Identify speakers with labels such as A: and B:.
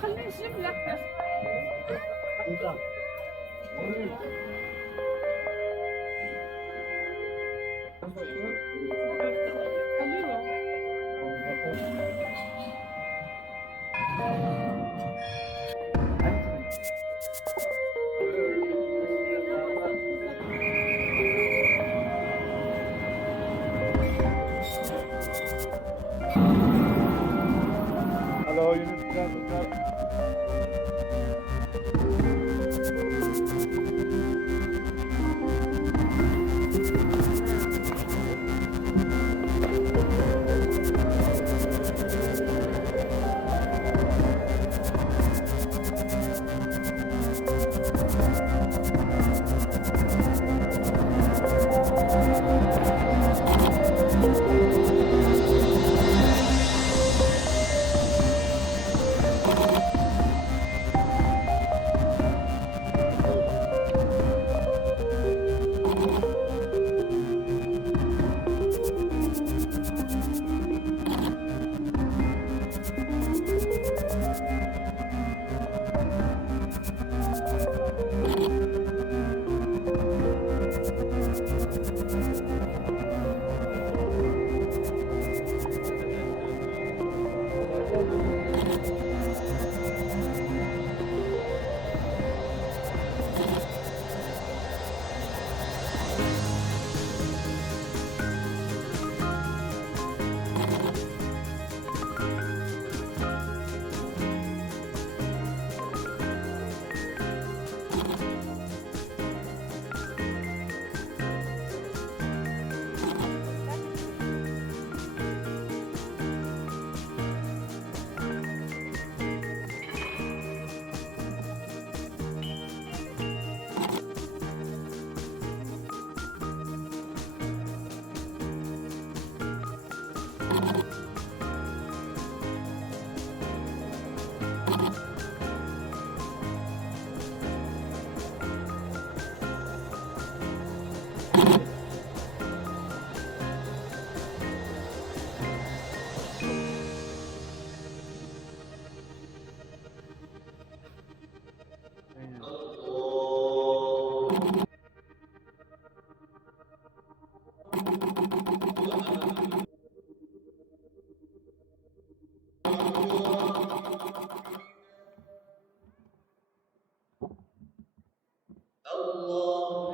A: Kalleşim yapıyor. Buradan.
B: Thank you.
C: あ Allah